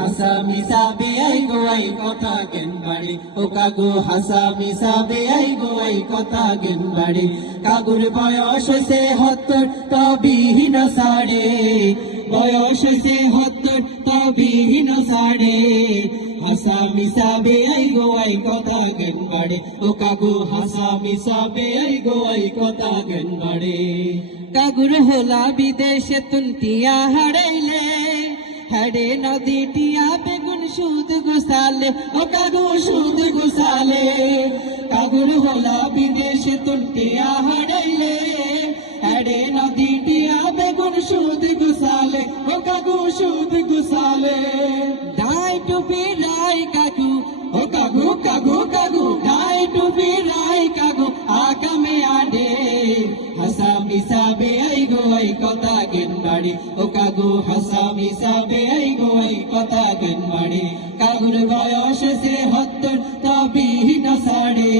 হাসা মিসাবে I go I কথা জ্ঞান বাড়ে ও কাগু হাসা মিসাবে আই গো আই কথা জ্ঞান বাড়ে কাগুর বয়স হইছে 70 তবিহীন সাড়ে বয়স হইছে 70 তবিহীন সাড়ে হাসা মিসাবে আই গো আই কথা জ্ঞান বাড়ে ও কাগু হাসা মিসাবে আই গো আই কথা জ্ঞান বাড়ে কাগুর হোলা বিদেশে তুন্তিয়া হারাইলে হাড়ে নদী টিয়া বেগুন সুদ গোসালে ও কাগু সুদ গোসালে কাগুর হোলা বিদেশে তুন্তিয়া হারাইলে হাড়ে নদী টিয়া বেগুন সুদ গোসালে ও কাগু সুদ গোসালে ডাই টুপি লাই কাগু ও কাগু কাগু কাগু ডাই টুপি লাই কাগু আগামে আডে হাসা মিসাবে আই গো আই কথা জ্ঞান বাড়ে ও কাগু হাসা মিসাবে আই গো আই কথা জ্ঞান বাড়ে কাগুর বয়স সে 70 তবিহীন সাড়ে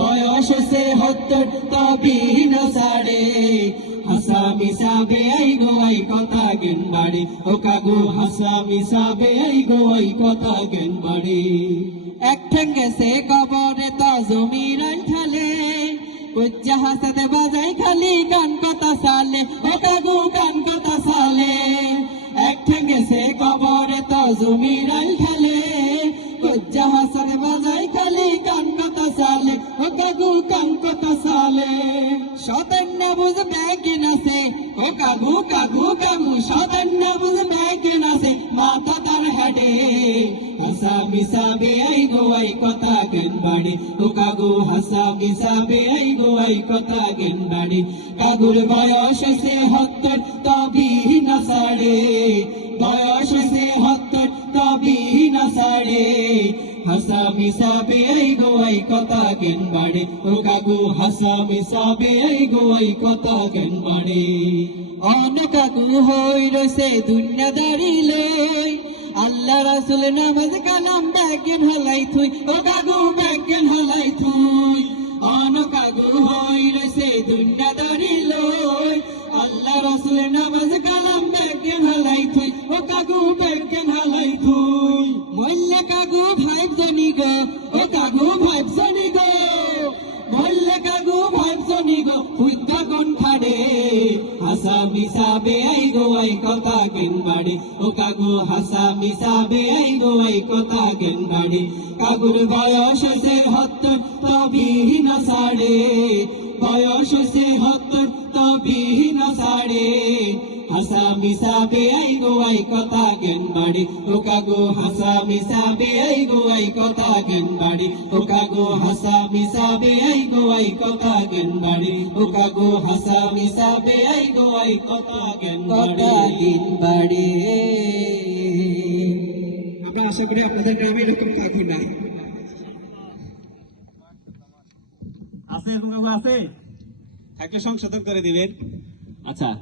বয়স সে 70 তবিহীন সাড়ে হাসা মিসাবে আই গো আই কথা জ্ঞান বাড়ে ও কাগু হাসা মিসাবে আই গো আই কথা জ্ঞান বাড়ে এক ঠেঙ্গে সে কবরে তো জমির ঠালে কুজ্জা হাসাতে বাজাই খালি গান কথা সালে ও কাগু গান কথা সালে এক ঠেঙ্গে সে কবরে তো জমির ঠালে কুজ্জা হাসাতে বাজাই খালি গান কথা সালে ও কাগু গান কথা সালে সদন্য বুঝবে কিনা সে ও কাগু কাগু কাগু সদন্য বুঝবে কিনা সে মাথা তার হেডে হাসা মিসাবে আই গো আই কথা জ্ঞান বাড়ে ও কাগু হাসা মিসাবে আই গো আই কথা জ্ঞান বাড়ে কাগুর বয়স সে 70 তবিহীন সাড়ে বয়স সে 70 তবিহীন সাড়ে হাসা মিসাবে আই গো আই কথা জ্ঞান বাড়ে ও কাগু হাসা মিসাবে আই গো আই কথা জ্ঞান বাড়ে অন কাগু হই রইছে দুনিয়াদারি লই আল্লাহ রাসূল নামাজ কালাম ব্যাজ্ঞান হলাই থুই ও কাগু ব্যাজ্ঞান হলাই থুই অন কাগু হই রইছে দুনিয়াদারি লই আল্লাহ রাসূল নামাজ কালাম ব্যাজ্ঞান হলাই থুই ও কাগু ব্যাজ্ঞান হলাই থুই মল্লে কাগু ভাইব জনি গো ও কাগু ভাইব জনি গো মল্লে কাগু ভাইব জনি গো ফুইতা কোন খাড়ে হাসা মিসাবে আই গো আই কথা জ্ঞান বাড়ে ও কাগু হাসা মিসাবে আই গো আই কথা জ্ঞান বাড়ে কাগুর বয়স সে 70 তবিহীন সাড়ে বয়স সে 70 তবিহীন সাড়ে হাসা মিসাবে আই গো আই কথা জ্ঞান বাড়ে ও কাগু হাসা মিসাবে আই গো আই কথা জ্ঞান বাড়ে ও কাগু হাসা মিসাবে আই গো আই কথা জ্ঞান বাড়ে ও কাগু হাসা মিসাবে আই গো আই কথা জ্ঞান বাড়ে আমরা আশা করি আপনাদের গ্রামে এরকম কাকু নাই আছে এরকম কাকু আছে থাকলে সংশোধন করে দিবেন আচ্ছা